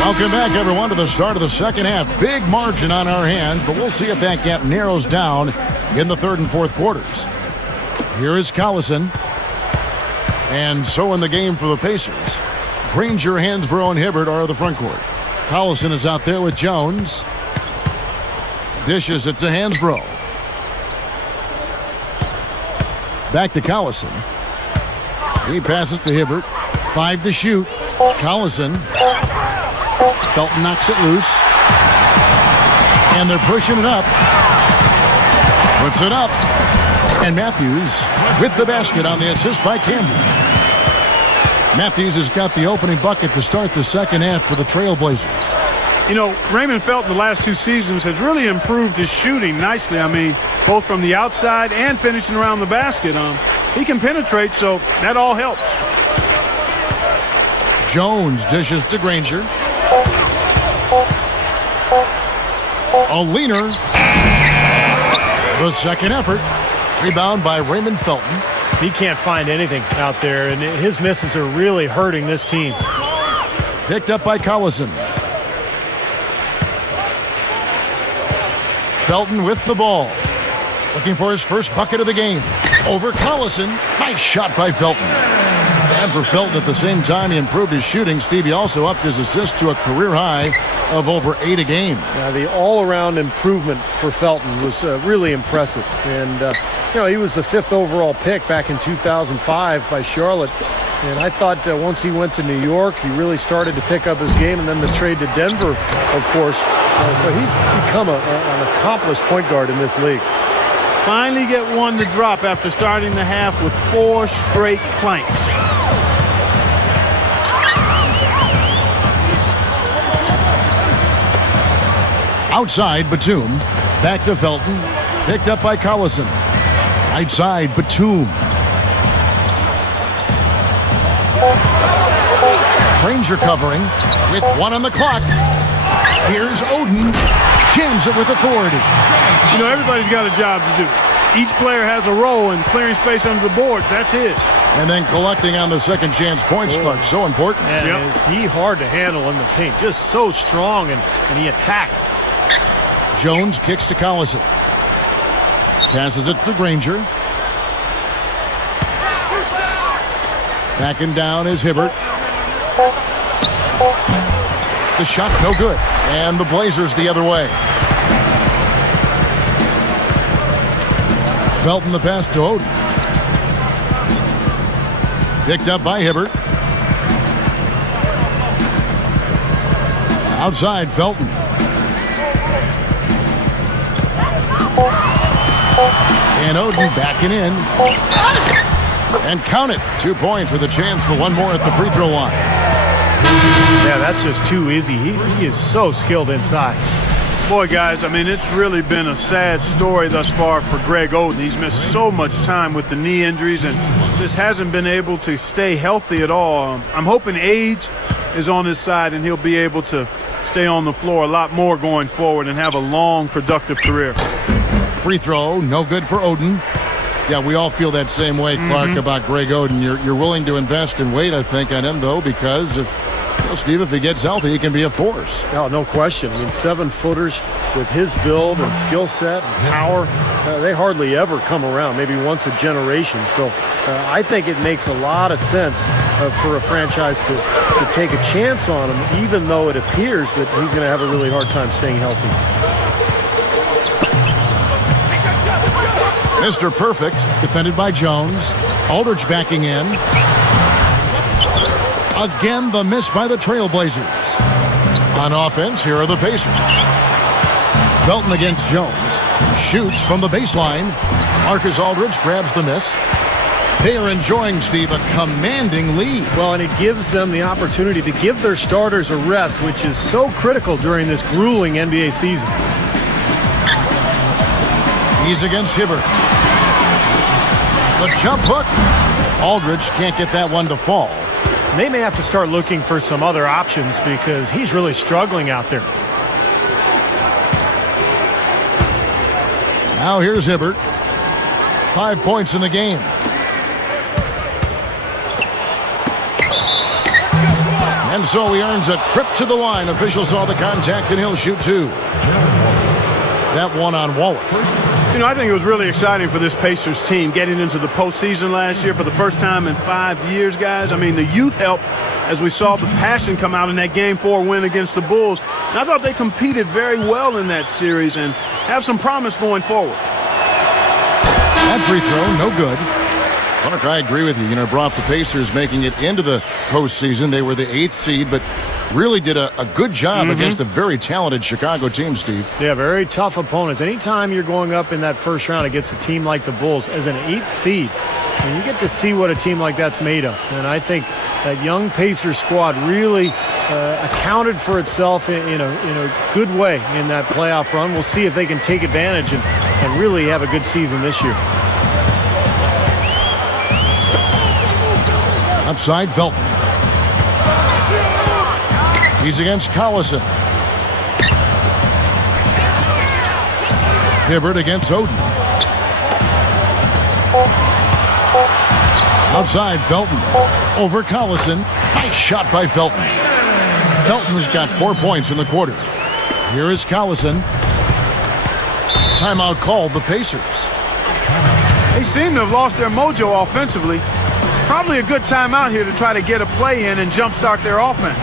Welcome back, everyone, to the start of the second half. Big margin on our hands, but we'll see if that gap narrows down in the third and fourth quarters. Here is Collison. And so in the game for the Pacers. Granger, Hansbrough, and Hibbert are the front court. Collison is out there with Jones. Dishes it to Hansbrough. Back to Collison. He passes to Hibbert. 5 to shoot. Collison. Felton knocks it loose. And they're pushing it up. Puts it up. And Matthews with the basket on the assist by Campbell. Matthews has got the opening bucket to start the second half for the Trailblazers. You know, Raymond Felton the last 2 seasons has really improved his shooting nicely. I mean, both from the outside and finishing around the basket. He can penetrate, so that all helps. Jones dishes to Granger. A leaner. The second effort. Rebound by Raymond Felton. He can't find anything out there, and his misses are really hurting this team. Picked up by Collison. Felton with the ball. Looking for his first bucket of the game. Over Collison. Nice shot by Felton. And for Felton at the same time, he improved his shooting. Stevie also upped his assist to a career high of over 8 a game. Now, the all-around improvement for Felton was really impressive. And, he was the 5th overall pick back in 2005 by Charlotte. And I thought once he went to New York, he really started to pick up his game. And then the trade to Denver, of course. So he's become an accomplished point guard in this league. Finally get one to drop after starting the half with 4 straight clanks. Outside, Batum. Back to Felton. Picked up by Collison. Right side, Batum. Granger covering with 1 on the clock. Here's Oden. Jams it with authority. You know, everybody's got a job to do. Each player has a role, and clearing space under the boards, that's his. And then collecting on the second chance points clutch. So important. And is he hard to handle in the paint. Just so strong, and he attacks. Jones kicks to Collison. Passes it to Granger. Backing down is Hibbert. The shot no good. And the Blazers the other way. Felton the pass to Oden. Picked up by Hibbert. Outside, Felton. And Oden backing in. And count it. 2 points with a chance for one more at the free throw line. Yeah, that's just too easy. He is so skilled inside. Boy, guys, I mean, it's really been a sad story thus far for Greg Oden. He's missed so much time with the knee injuries and just hasn't been able to stay healthy at all. I'm hoping age is on his side and he'll be able to stay on the floor a lot more going forward and have a long, productive career. Free throw, no good for Oden. Yeah, we all feel that same way, Clark, about Greg Oden. You're willing to invest and wait, I think, on him, though, because Steve, if he gets healthy, he can be a force. No question. I mean, 7-footers with his build and skill set and power, they hardly ever come around, maybe once a generation. So I think it makes a lot of sense for a franchise to take a chance on him, even though it appears that he's going to have a really hard time staying healthy. Mr. Perfect, defended by Jones. Aldridge backing in. Again, the miss by the Trailblazers. On offense, here are the Pacers. Felton against Jones. Shoots from the baseline. Marcus Aldridge grabs the miss. They are enjoying, Steve, a commanding lead. Well, and it gives them the opportunity to give their starters a rest, which is so critical during this grueling NBA season. He's against Hibbert. The jump hook. Aldridge can't get that one to fall. They may have to start looking for some other options because he's really struggling out there. Now here's Hibbert. 5 points in the game. And so he earns a trip to the line. Officials saw the contact, and he'll shoot two. That one on Wallace. You know, I think it was really exciting for this Pacers team getting into the postseason last year for the first time in 5 years, guys. I mean, the youth helped as we saw the passion come out in that Game 4 win against the Bulls. And I thought they competed very well in that series and have some promise going forward. That free throw, no good. Clark, I agree with you. You know, brought the Pacers making it into the postseason. They were the 8th seed, but really did a good job against a very talented Chicago team, Steve. Yeah, very tough opponents. Anytime you're going up in that first round against a team like the Bulls as an 8th seed, and you get to see what a team like that's made of. And I think that young Pacers squad really accounted for itself in a good way in that playoff run. We'll see if they can take advantage and really have a good season this year. Outside, Felton. He's against Collison. Hibbert against Oden. Outside, Felton. Over Collison. Nice shot by Felton. Felton's got 4 points in the quarter. Here is Collison. Timeout called the Pacers. They seem to have lost their mojo offensively. Probably a good timeout here to try to get a play in and jumpstart their offense.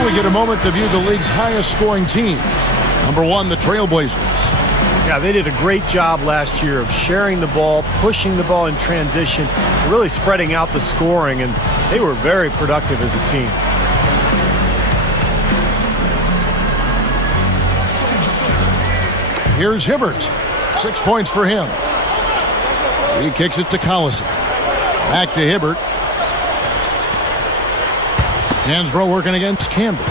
We get a moment to view the league's highest scoring teams. Number 1, the Trailblazers. Yeah, they did a great job last year of sharing the ball, pushing the ball in transition, really spreading out the scoring, and they were very productive as a team. Here's Hibbert. 6 points for him. He kicks it to Collison. Back to Hibbert. Hansbrough working against Campbell.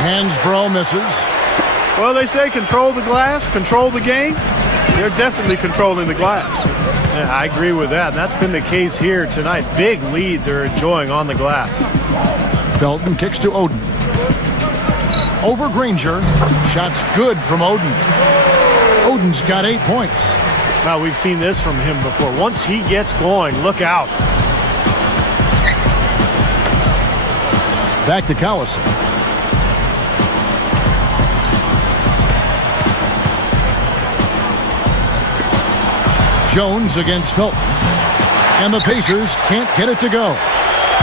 Hansbrough misses. Well, they say control the glass, control the game. They're definitely controlling the glass. Yeah, I agree with that. And that's been the case here tonight. Big lead they're enjoying on the glass. Felton kicks to Oden. Over Granger. Shot's good from Oden. Oden's got 8 points. Now, we've seen this from him before. Once he gets going, look out. Back to Collison. Jones against Felton. And the Pacers can't get it to go.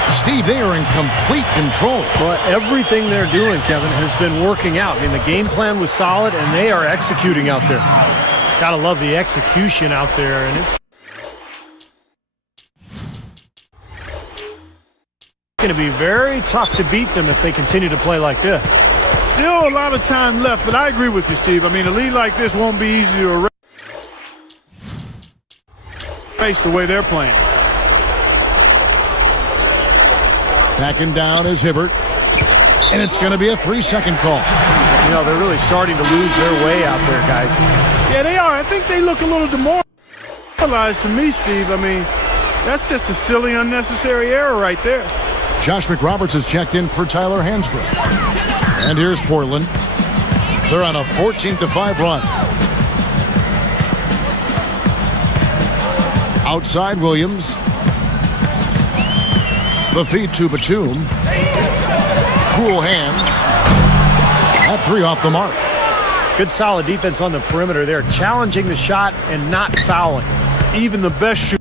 Steve, they are in complete control. Well, everything they're doing, Kevin, has been working out. I mean, the game plan was solid, and they are executing out there. Gotta love the execution out there, and it's going to be very tough to beat them if they continue to play like this. Still a lot of time left, but I agree with you, Steve. I mean, a lead like this won't be easy to erase the way they're playing. Backing down is Hibbert. And it's going to be a 3-second call. You know, they're really starting to lose their way out there, guys. Yeah, they are. I think they look a little demoralized to me, Steve. I mean, that's just a silly, unnecessary error right there. Josh McRoberts has checked in for Tyler Hansbrough. And here's Portland. They're on a 14-5 run. Outside Williams. The feed to Batum. Cool hands. That 3 off the mark. Good solid defense on the perimeter there, challenging the shot and not fouling. Even the best shooter